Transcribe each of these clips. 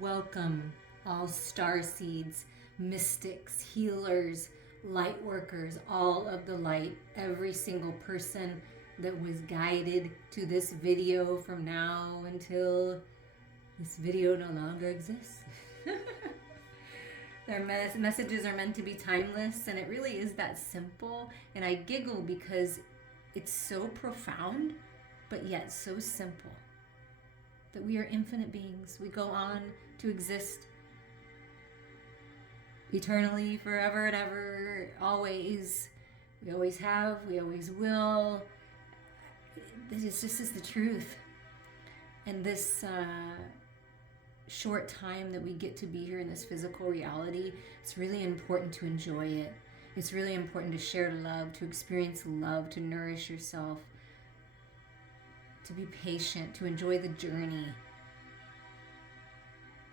Welcome, all starseeds, mystics, healers, light workers, all of the light, every single person that was guided to this video from now until this video no longer exists. Their messages are meant to be timeless, and it really is that simple. And I giggle because it's so profound, but yet so simple. That we are infinite beings. We go on to exist eternally, forever and ever, always. We always have, we always will. This just is the truth. And this short time that we get to be here in this physical reality, it's really important to enjoy it. It's really important to share love, to experience love, to nourish yourself, to be patient, to enjoy the journey.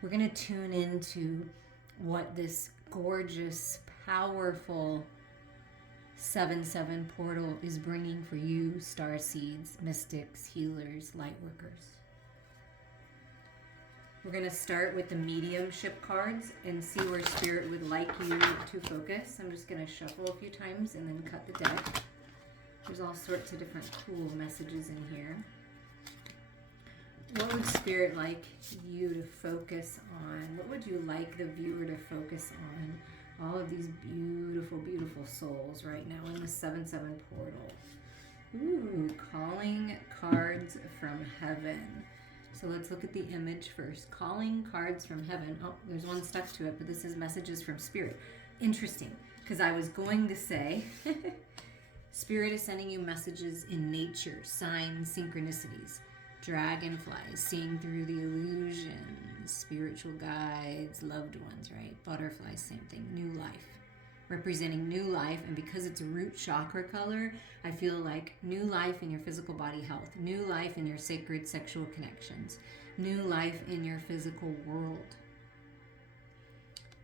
We're going to tune into what this gorgeous, powerful 7/7 portal is bringing for you, starseeds, mystics, healers, lightworkers. We're going to start with the mediumship cards and see where Spirit would like you to focus. I'm just going to shuffle a few times and then cut the deck. There's all sorts of different cool messages in here. What would Spirit like you to focus on? What would you like the viewer to focus on? All of these beautiful, beautiful souls right now in the 7/7 portal. Ooh, calling cards from heaven. So let's look at the image first. Calling cards from heaven. Oh, there's one stuck to it, but this is messages from Spirit. Interesting, because I was going to say Spirit is sending you messages in nature, signs, synchronicities. Dragonflies, seeing through the illusions, spiritual guides, loved ones, right? Butterflies, same thing. New life, representing new life. And because it's a root chakra color, I feel like new life in your physical body health, new life in your sacred sexual connections, new life in your physical world.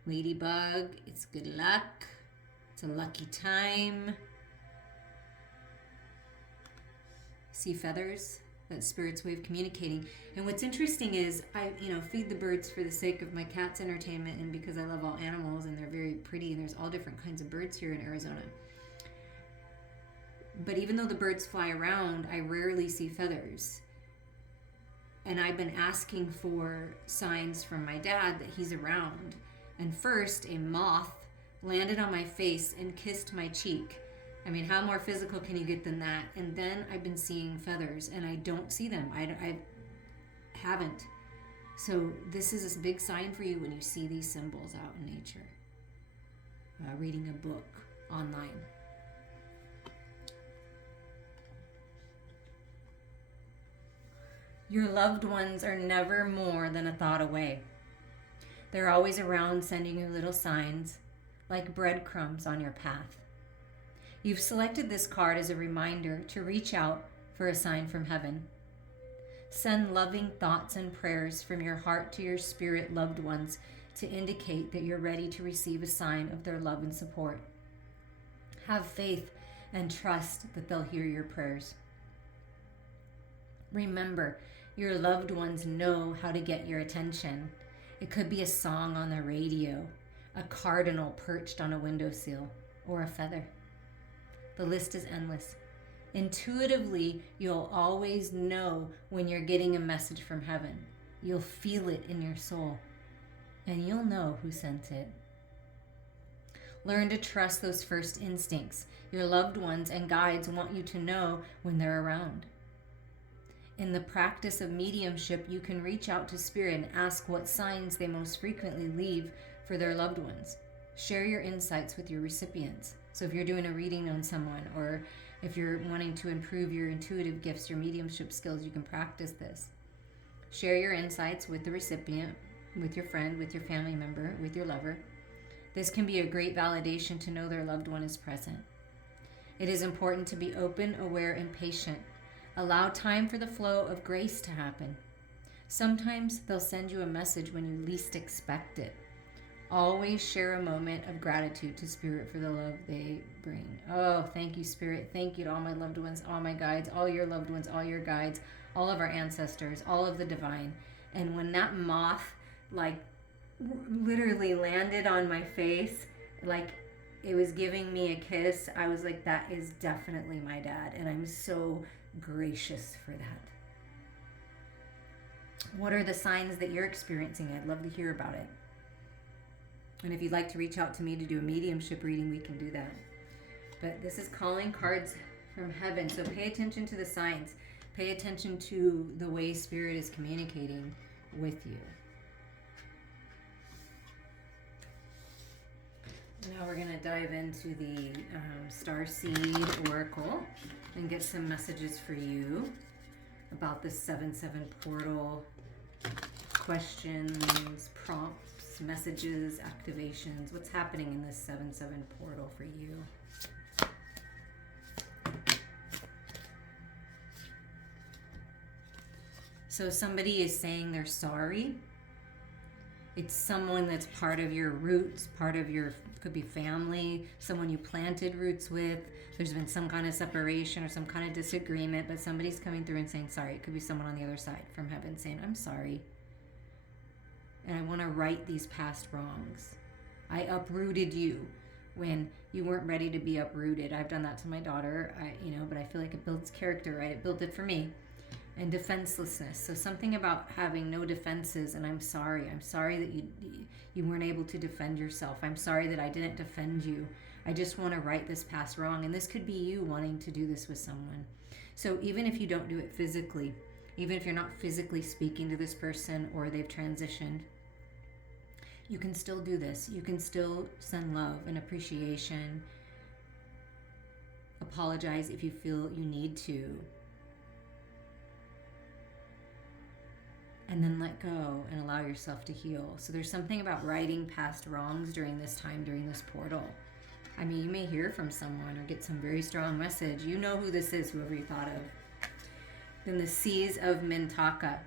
Ladybug, it's good luck. It's a lucky time. See feathers? That Spirit's way of communicating. And what's interesting is I feed the birds for the sake of my cat's entertainment and because I love all animals and they're very pretty and there's all different kinds of birds here in Arizona. But even though the birds fly around, I rarely see feathers. And I've been asking for signs from my dad that he's around. And first, a moth landed on my face and kissed my cheek. I mean, how more physical can you get than that? And then I've been seeing feathers, and I don't see them. I haven't. So this is a big sign for you when you see these symbols out in nature. Reading a book online. Your loved ones are never more than a thought away. They're always around sending you little signs, like breadcrumbs on your path. You've selected this card as a reminder to reach out for a sign from heaven. Send loving thoughts and prayers from your heart to your spirit loved ones to indicate that you're ready to receive a sign of their love and support. Have faith and trust that they'll hear your prayers. Remember, your loved ones know how to get your attention. It could be a song on the radio, a cardinal perched on a windowsill, or a feather. The list is endless. Intuitively, you'll always know when you're getting a message from heaven. You'll feel it in your soul, and you'll know who sent it. Learn to trust those first instincts. Your loved ones and guides want you to know when they're around. In the practice of mediumship, you can reach out to Spirit and ask what signs they most frequently leave for their loved ones. Share your insights with your recipients. So if you're doing a reading on someone, or if you're wanting to improve your intuitive gifts, your mediumship skills, you can practice this. Share your insights with the recipient, with your friend, with your family member, with your lover. This can be a great validation to know their loved one is present. It is important to be open, aware, and patient. Allow time for the flow of grace to happen. Sometimes they'll send you a message when you least expect it. Always share a moment of gratitude to Spirit for the love they bring. Oh, thank you, Spirit. Thank you to all my loved ones, all my guides, all your loved ones, all your guides, all of our ancestors, all of the divine. And when that moth like literally landed on my face, like it was giving me a kiss. I was like, that is definitely my dad, and I'm so gracious for that. What are the signs that you're experiencing? I'd love to hear about it. And if you'd like to reach out to me to do a mediumship reading, we can do that. But this is calling cards from heaven. So pay attention to the signs. Pay attention to the way Spirit is communicating with you. Now we're going to dive into the Starseed Oracle and get some messages for you about this 7-7 portal. Questions, prompts, messages, activations. What's happening in this 7-7 portal for you? So somebody is saying they're sorry. It's someone that's part of your roots, part of your, could be family, someone you planted roots with. There's been some kind of separation or some kind of disagreement, but somebody's coming through and saying sorry. It could be someone on the other side from heaven saying, I'm sorry. And I want to right these past wrongs. I uprooted you when you weren't ready to be uprooted. I've done that to my daughter, but I feel like it builds character, right? It built it for me. And defenselessness. So something about having no defenses, and I'm sorry. I'm sorry that you weren't able to defend yourself. I'm sorry that I didn't defend you. I just want to right this past wrong. And this could be you wanting to do this with someone. So even if you don't do it physically, even if you're not physically speaking to this person or they've transitioned, you can still do this. You can still send love and appreciation. Apologize if you feel you need to. And then let go and allow yourself to heal. So there's something about righting past wrongs during this time, during this portal. I mean, you may hear from someone or get some very strong message. You know who this is, whoever you thought of. Then the Seas of Mintaka,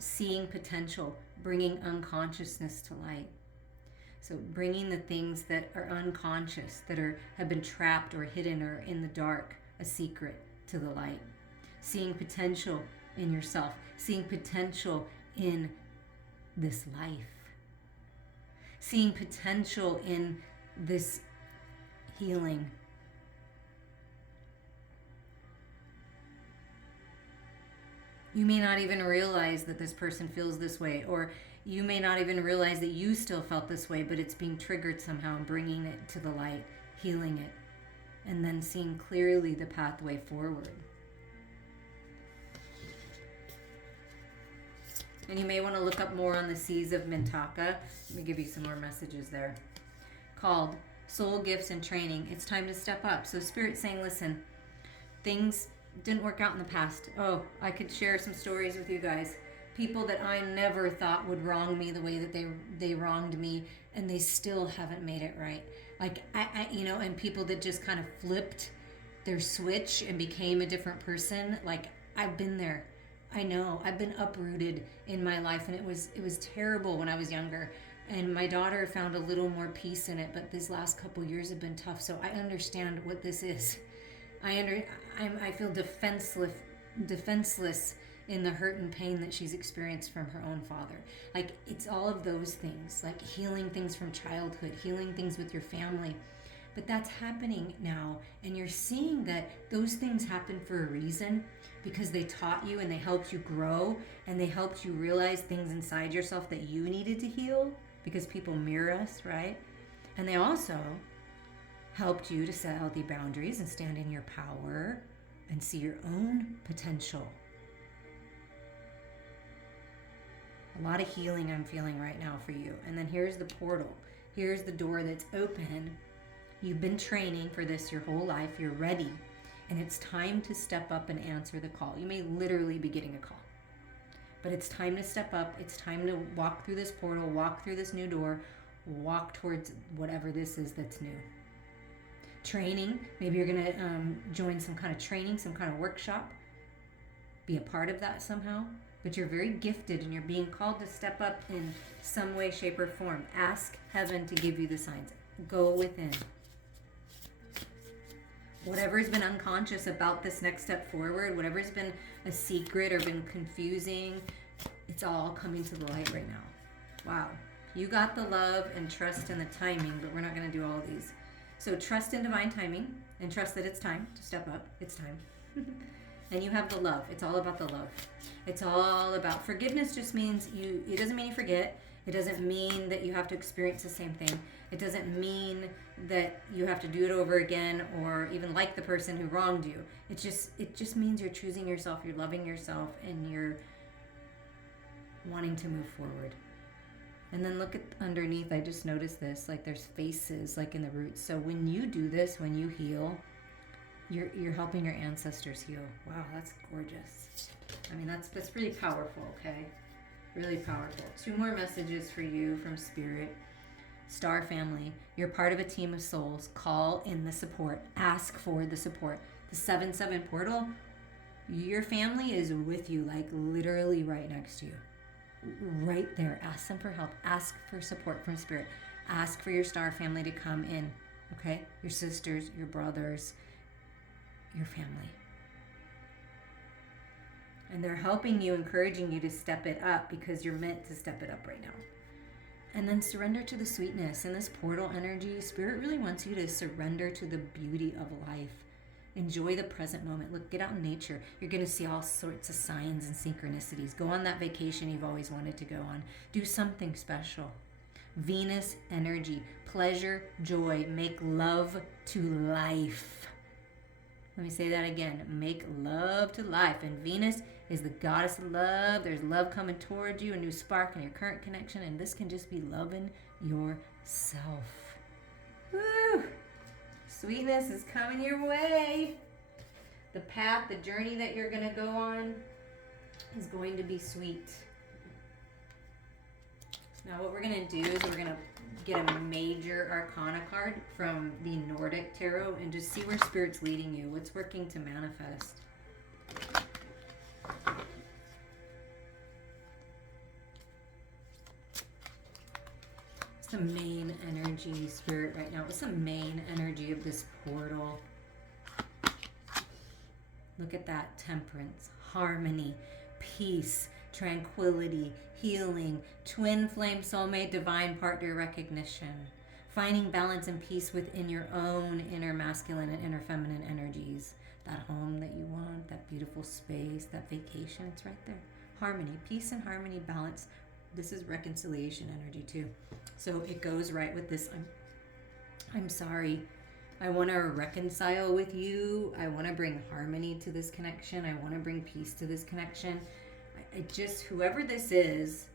seeing potential, bringing unconsciousness to light. So bringing the things that are unconscious, that have been trapped or hidden or in the dark, a secret, to the light. Seeing potential in yourself, seeing potential in this life, seeing potential in this healing. You may not even realize that this person feels this way, or you may not even realize that you still felt this way, but it's being triggered somehow and bringing it to the light, healing it, and then seeing clearly the pathway forward. And you may want to look up more on the Seas of Mintaka. Let me give you some more messages there. Called Soul Gifts and Training. It's time to step up. So Spirit's saying, listen, things didn't work out in the past. Oh, I could share some stories with you guys. People that I never thought would wrong me the way that they wronged me, and they still haven't made it right. Like, and people that just kind of flipped their switch and became a different person. Like, I've been there. I know. I've been uprooted in my life, and it was terrible when I was younger. And my daughter found a little more peace in it, but these last couple years have been tough. So I understand what this is. I feel defenseless in the hurt and pain that she's experienced from her own father. Like, it's all of those things, like healing things from childhood, healing things with your family. But that's happening now, and you're seeing that those things happen for a reason, because they taught you and they helped you grow, and they helped you realize things inside yourself that you needed to heal, because people mirror us, right? And they also helped you to set healthy boundaries and stand in your power and see your own potential. A lot of healing I'm feeling right now for you. And then here's the portal. Here's the door that's open. You've been training for this your whole life. You're ready. And it's time to step up and answer the call. You may literally be getting a call. But it's time to step up. It's time to walk through this portal, walk through this new door, walk towards whatever this is that's new. Training. Maybe you're going to join some kind of training, some kind of workshop. Be a part of that somehow. But you're very gifted and you're being called to step up in some way, shape, or form. Ask heaven to give you the signs. Go within. Whatever's been unconscious about this next step forward, whatever's been a secret or been confusing, it's all coming to the light right now. Wow. You got the love and trust in the timing, but we're not going to do all of these. So trust in divine timing and trust that it's time to step up. It's time. And you have the love. It's all about the love. It's all about forgiveness. Just means it doesn't mean you forget. It doesn't mean that you have to experience the same thing. It doesn't mean that you have to do it over again or even like the person who wronged you. It just means you're choosing yourself, you're loving yourself, and you're wanting to move forward. And then look at underneath. I just noticed this, like there's faces like in the roots. So when you do this, when you heal, you're helping your ancestors heal. Wow, that's gorgeous. I mean, that's really powerful, okay? Really powerful. 2 more messages for you from Spirit. Star family, you're part of a team of souls. Call in the support. Ask for the support. The 7/7 portal, your family is with you, like literally right next to you. Right there. Ask them for help. Ask for support from Spirit. Ask for your star family to come in, okay? Your sisters, your brothers, your family. And they're helping you, encouraging you to step it up because you're meant to step it up right now. And then surrender to the sweetness. In this portal energy, Spirit really wants you to surrender to the beauty of life. Enjoy the present moment. Look, get out in nature. You're going to see all sorts of signs and synchronicities. Go on that vacation you've always wanted to go on. Do something special. Venus energy, pleasure, joy. Make love to life. Let me say that again. Make love to life. And Venus is the goddess of love. There's love coming towards you, a new spark in your current connection, and this can just be loving yourself. Woo! Sweetness is coming your way. The path, the journey that you're going to go on is going to be sweet. Now what we're going to do is we're going to get a major arcana card from the Nordic Tarot and just see where Spirit's leading you. What's working to manifest? What's the main energy, Spirit, right now? What's the main energy of this portal? Look at that. Temperance, harmony, peace, tranquility, healing, twin flame soulmate, divine partner recognition, finding balance and peace within your own inner masculine and inner feminine energies. That home that you want, that beautiful space, that vacation, it's right there. Harmony, peace and harmony, balance. This is reconciliation energy too. So it goes right with this. I'm sorry. I want to reconcile with you. I want to bring harmony to this connection. I want to bring peace to this connection. Whoever this is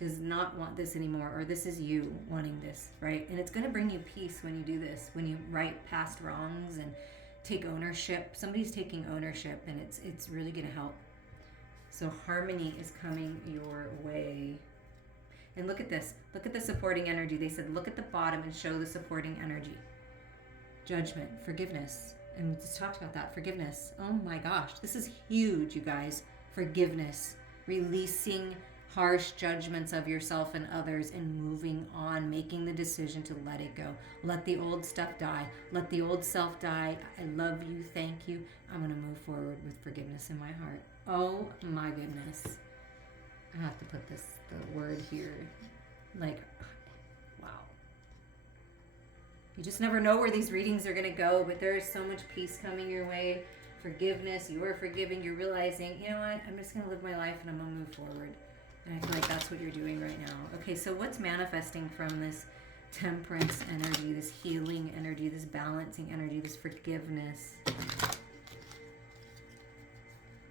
does not want this anymore, or this is you wanting this, right? And it's going to bring you peace when you do this, when you right past wrongs and take ownership. Somebody's taking ownership, and it's really going to help. So harmony is coming your way. And look at this. Look at the supporting energy. They said, look at the bottom and show the supporting energy. Judgment, forgiveness. And we just talked about that, forgiveness. Oh my gosh, this is huge, you guys. Forgiveness. Releasing harsh judgments of yourself and others and moving on, making the decision to let it go. Let the old stuff die. Let the old self die. I love you. Thank you. I'm going to move forward with forgiveness in my heart. Oh my goodness. I have to put the word here. Like, wow. You just never know where these readings are going to go, but there is so much peace coming your way. Forgiveness, you're forgiving, you're realizing, you know what, I'm just going to live my life and I'm going to move forward. And I feel like that's what you're doing right now. Okay, so what's manifesting from this temperance energy, this healing energy, this balancing energy, this forgiveness,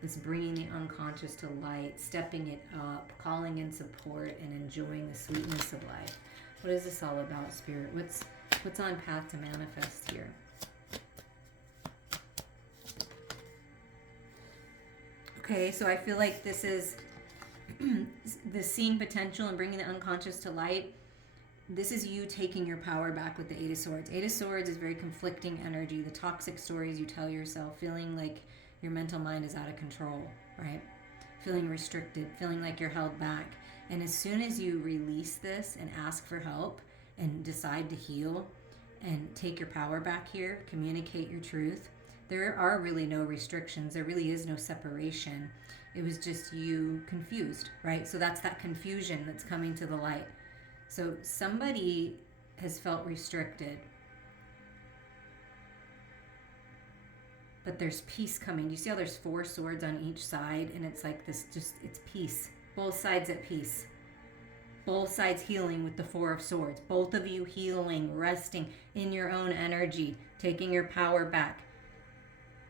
this bringing the unconscious to light, stepping it up, calling in support, and enjoying the sweetness of life? What is this all about, Spirit? What's on path to manifest here? Okay, so I feel like this is the seeing potential and bringing the unconscious to light. This is you taking your power back with the Eight of Swords. Eight of Swords is very conflicting energy. The toxic stories you tell yourself, feeling like your mental mind is out of control, right? Feeling restricted, feeling like you're held back. And as soon as you release this and ask for help and decide to heal and take your power back here, communicate your truth, there are really no restrictions. There really is no separation. It was just you confused, right? So that's that confusion that's coming to the light. So somebody has felt restricted, but there's peace coming. Do you see how there's 4 swords on each side? And it's like this, just, it's peace. Both sides at peace. Both sides healing with the 4 of swords. Both of you healing, resting in your own energy, taking your power back.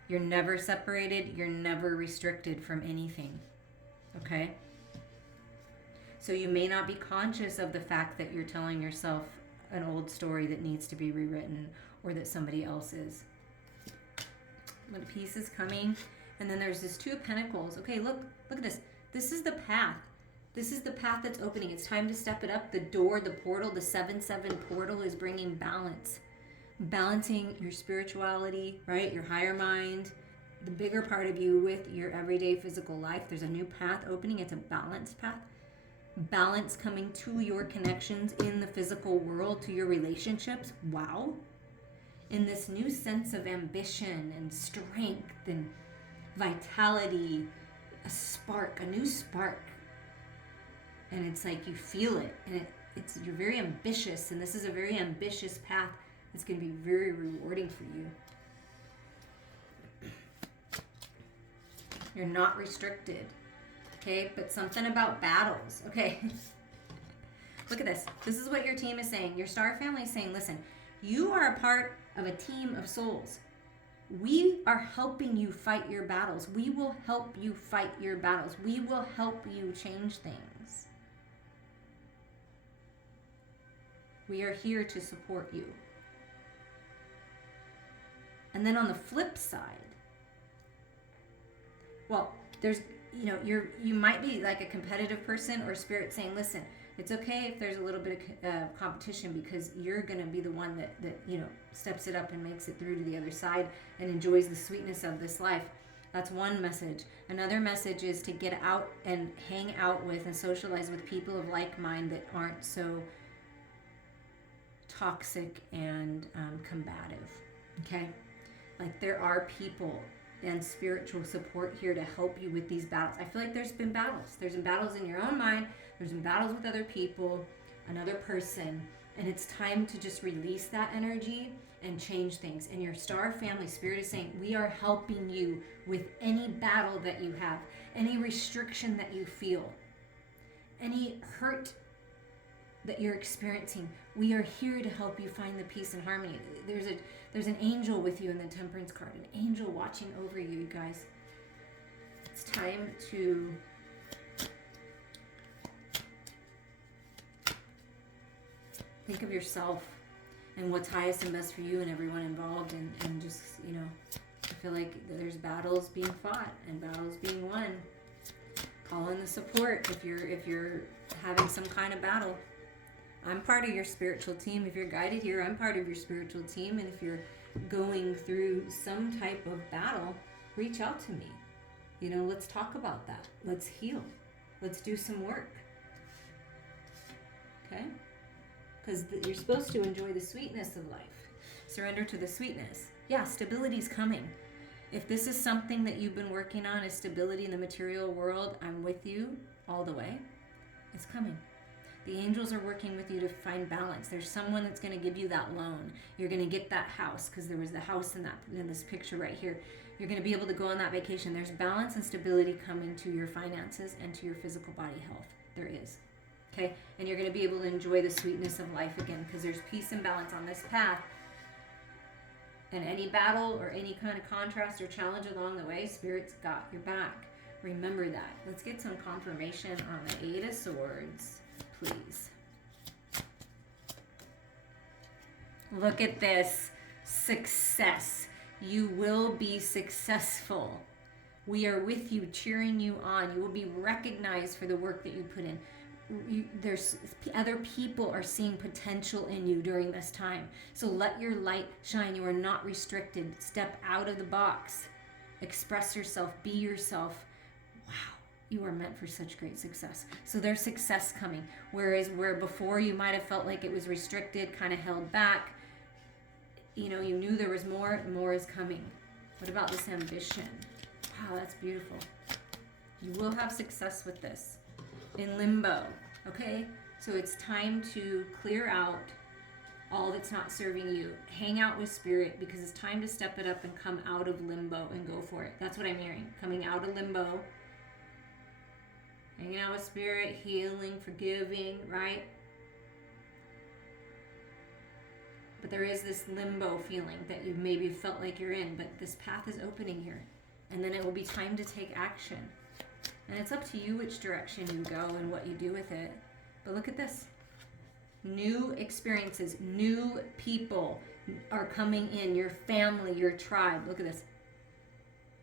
You're never separated. You're never restricted from anything. Okay? So you may not be conscious of the fact that you're telling yourself an old story that needs to be rewritten, or that somebody else is. But peace is coming. And then there's this 2 of Pentacles. Okay, look at this. This is the path. This is the path that's opening. It's time to step it up. The door, the portal, the 7-7 portal is bringing balance. Balancing your spirituality, right? Your higher mind, the bigger part of you with your everyday physical life. There's a new path opening. It's a balanced path. Balance coming to your connections in the physical world, to your relationships. Wow. In this new sense of ambition and strength and vitality, a spark, a new spark. And it's like you feel it, and you're very ambitious, and this is a very ambitious path that's going to be very rewarding for you. You're not restricted, okay? But something about battles, okay? Look at this. This is what your team is saying. Your star family is saying, listen, you are a part of a team of souls. We are helping you fight your battles. We will help you fight your battles. We will help you change things. We are here to support you. And then on the flip side, well, there's, you might be like a competitive person, or spirit saying, listen, it's okay if there's a little bit of competition, because you're going to be the one that steps it up and makes it through to the other side and enjoys the sweetness of this life. That's one message. Another message is to get out and hang out with and socialize with people of like mind that aren't so toxic and combative. Okay? Like, there are people and spiritual support here to help you with these battles. I feel like there's been battles. There's been battles in your own mind. There's been battles with other people, another person. And it's time to just release that energy and change things. And your star family spirit is saying, we are helping you with any battle that you have, any restriction that you feel, any hurt that you're experiencing. We are here to help you find the peace and harmony. There's an angel with you in the Temperance card, an angel watching over you, you guys. It's time to think of yourself and what's highest and best for you and everyone involved, and just, I feel like there's battles being fought and battles being won. Call in the support if you're having some kind of battle. I'm part of your spiritual team. If you're guided here, I'm part of your spiritual team. And if you're going through some type of battle, reach out to me. Let's talk about that. Let's heal. Let's do some work. Okay? Because you're supposed to enjoy the sweetness of life. Surrender to the sweetness. Yeah, stability's coming. If this is something that you've been working on, is stability in the material world, I'm with you all the way. It's coming. The angels are working with you to find balance. There's someone that's going to give you that loan. You're going to get that house, because there was the house in this picture right here. You're going to be able to go on that vacation. There's balance and stability coming to your finances and to your physical body health. There is. Okay? And you're going to be able to enjoy the sweetness of life again, because there's peace and balance on this path. And any battle or any kind of contrast or challenge along the way, Spirit's got your back. Remember that. Let's get some confirmation on the 8 of Swords, please. Look at this. Success. You will be successful. We are with you, cheering you on. You will be recognized for the work that you put in. There's other people are seeing potential in you during this time. So let your light shine. You are not restricted. Step out of the box. Express yourself. Be yourself. Wow. You are meant for such great success. So there's success coming. Whereas where before you might have felt like it was restricted, kind of held back, you knew there was more is coming. What about this ambition? Wow, that's beautiful. You will have success with this. In limbo, okay? So it's time to clear out all that's not serving you. Hang out with spirit, because it's time to step it up and come out of limbo and go for it. That's what I'm hearing. Coming out of limbo. Hanging out with spirit, healing, forgiving, right? But there is this limbo feeling that you maybe felt like you're in, but this path is opening here. And then it will be time to take action. And it's up to you which direction you go and what you do with it. But look at this. New experiences, new people are coming in. Your family, your tribe. Look at this.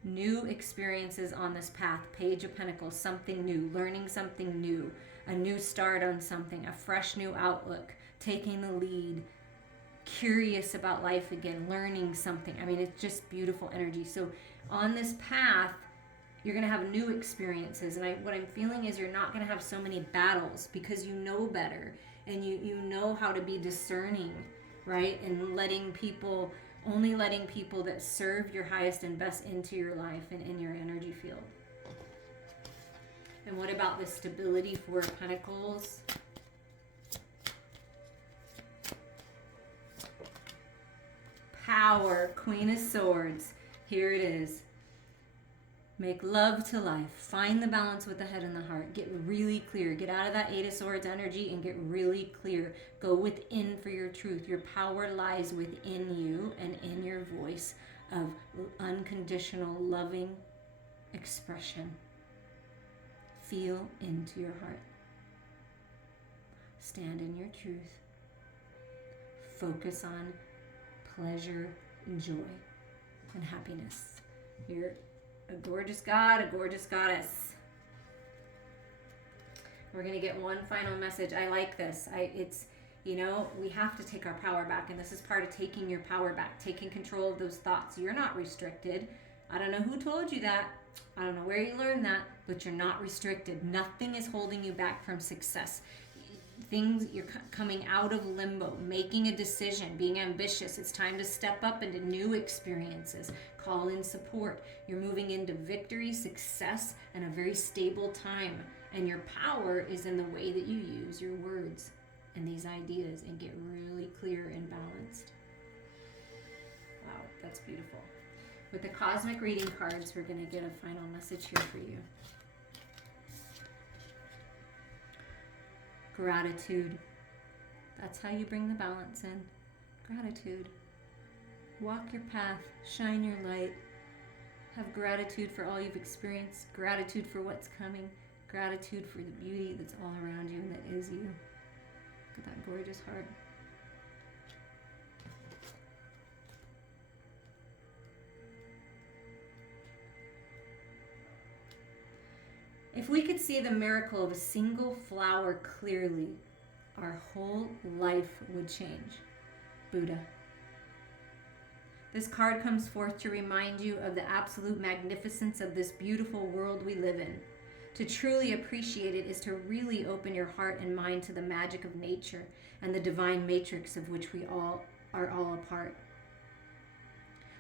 New experiences on this path. Page of Pentacles, something new. Learning something new. A new start on something. A fresh new outlook. Taking the lead. Curious about life again. Learning something. I mean, it's just beautiful energy. So on this path, you're going to have new experiences. And what I'm feeling is you're not going to have so many battles, because you know better. And you know how to be discerning, right? And only letting people that serve your highest and best into your life and in your energy field. And what about the stability, Four of Pentacles? Power, Queen of Swords. Here it is. Make love to life. Find the balance with the head and the heart. Get really clear. Get out of that Eight of Swords energy and get really clear. Go within for your truth. Your power lies within you and in your voice of unconditional, loving expression. Feel into your heart. Stand in your truth. Focus on pleasure and joy and happiness. You're a gorgeous god, a gorgeous goddess. We're going to get one final message. I like this. We have to take our power back, and this is part of taking your power back, taking control of those thoughts. You're not restricted. I don't know who told you that. I don't know where you learned that, but you're not restricted. Nothing is holding you back from success. You're coming out of limbo, making a decision, being ambitious. It's time to step up into new experiences. Call in support. You're moving into victory, success, and a very stable time. And your power is in the way that you use your words and these ideas and get really clear and balanced. Wow, that's beautiful. With the cosmic reading cards, we're going to get a final message here for you. Gratitude. That's how you bring the balance in. Gratitude. Walk your path. Shine your light. Have gratitude for all you've experienced. Gratitude for what's coming. Gratitude for the beauty that's all around you and that is you. Look at that gorgeous heart. If we could see the miracle of a single flower clearly, our whole life would change. Buddha. This card comes forth to remind you of the absolute magnificence of this beautiful world we live in. To truly appreciate it is to really open your heart and mind to the magic of nature and the divine matrix of which we are all a part.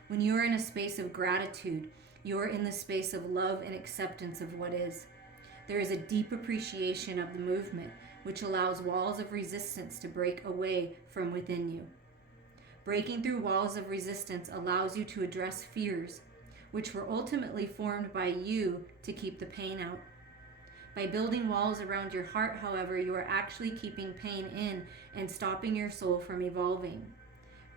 When you are in a space of gratitude, you are in the space of love and acceptance of what is. There is a deep appreciation of the movement, which allows walls of resistance to break away from within you. Breaking through walls of resistance allows you to address fears, which were ultimately formed by you to keep the pain out. By building walls around your heart, however, you are actually keeping pain in and stopping your soul from evolving.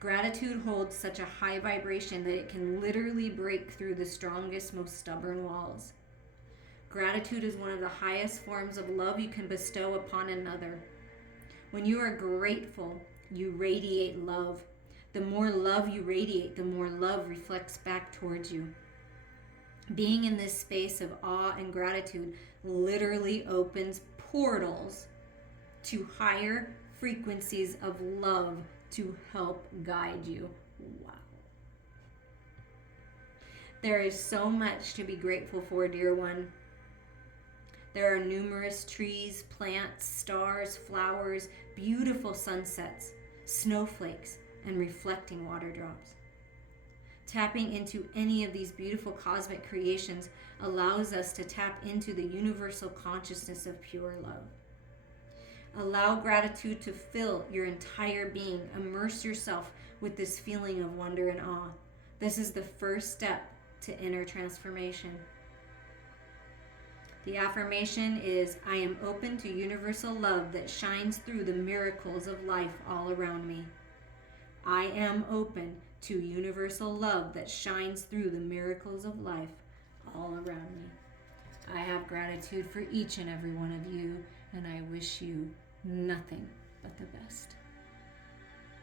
Gratitude holds such a high vibration that it can literally break through the strongest, most stubborn walls. Gratitude is one of the highest forms of love you can bestow upon another. When you are grateful, you radiate love. The more love you radiate, the more love reflects back towards you. Being in this space of awe and gratitude literally opens portals to higher frequencies of love to help guide you. Wow. There is so much to be grateful for, dear one. There are numerous trees, plants, stars, flowers, beautiful sunsets, snowflakes, and reflecting water drops. Tapping into any of these beautiful cosmic creations allows us to tap into the universal consciousness of pure love. Allow gratitude to fill your entire being. Immerse yourself with this feeling of wonder and awe. This is the first step to inner transformation. The affirmation is, I am open to universal love that shines through the miracles of life all around me. I am open to universal love that shines through the miracles of life all around me. I have gratitude for each and every one of you, and I wish you nothing but the best.